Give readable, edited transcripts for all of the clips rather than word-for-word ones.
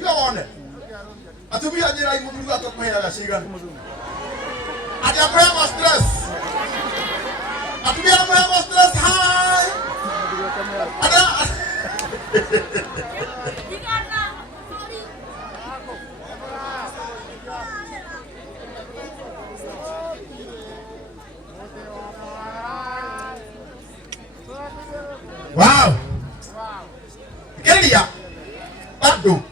Iwaone. Atumia jira imuthuri atomera cigana. Ati akwega stress. Atumia akwega stress high. Ada. Wow. Kelia. Bado.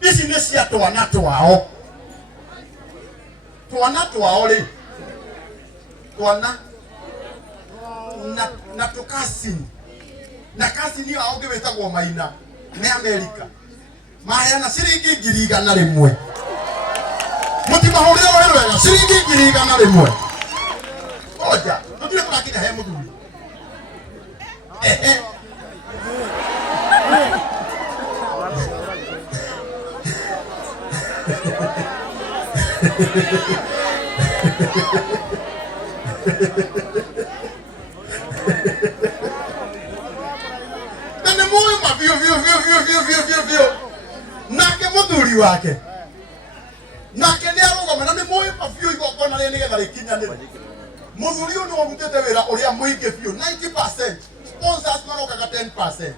Business ya twana twao. Twana twao le. Twana na tukasi. Na kasi ni aoge wetagwo Maina me America. Mahena ciringi 100,000. Mutima hurira rohero wega ciringi 100,000. Oja, tutire turakira he muthuri. Nene moyo mavio vio nake muthuri wake nake ni arugama nene moyo mavio igongona ria nigetha rikinyanire muthuri uyu no mutete wira uria muingi vio 90% sponsors marokaga 10%.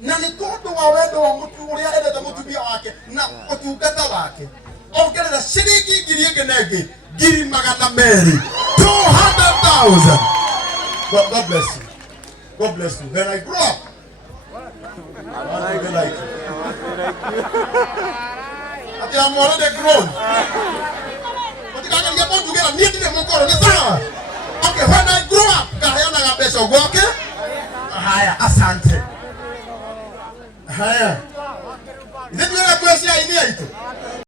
Na ni tondu wa wendo wa mutu uria endete mutumia wake na utungata wake ongerera ciringi 1,000 200,000. God bless you. God bless you. When I grow up, I will be like you. Ati I'm already grown. But I can get on together. Need to more color. Okay, when I grow up, kahayana kabesho goke. Haya, asante. Haya. Is it